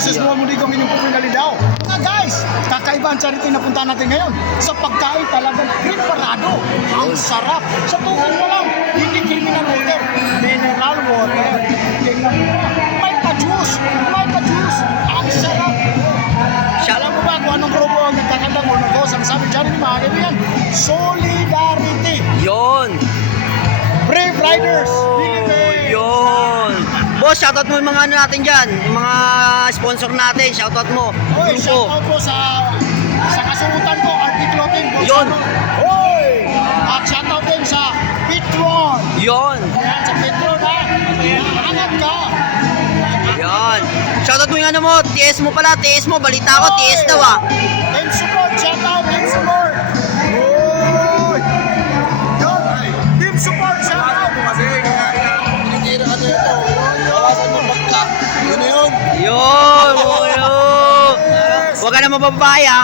This is Mo Mudigong inyong pupungali daw. Mga guys, kakaiba ang charity na punta natin ngayon. Sa pagkain talagang preparado. Ang sarap. Sa tubig mo lang, hindi criminal water, mineral water. May pa-juice. May pa-juice. Ang sarap. Alam mo ba kung anong grupo ang nagkakandang mo nag ang sabi dyan ni mga kaibigan? Solidarity. Yon. Brave Riders. Yon. Boss, shoutout mo yung mga ano natin dyan. Yung mga sponsor natin. Shoutout mo. Oy, Grupo. shoutout po sa kasuotan ko, RT Clothing. Yon. Oy! At shoutout din sa Petron. Yon. Ayan, sa Petron ha. Angat ka. Yan. Shoutout mo yung ano mo. TS mo pala. TS mo. Balita ko. TS daw ah. Team support. Shoutout. Team support. Oy! Yon. Team support. Shoutout. Kasi pinitira ka na ito. Kawasan ng bakla. Yun na yun. Yun. Huwag ka na mababaya.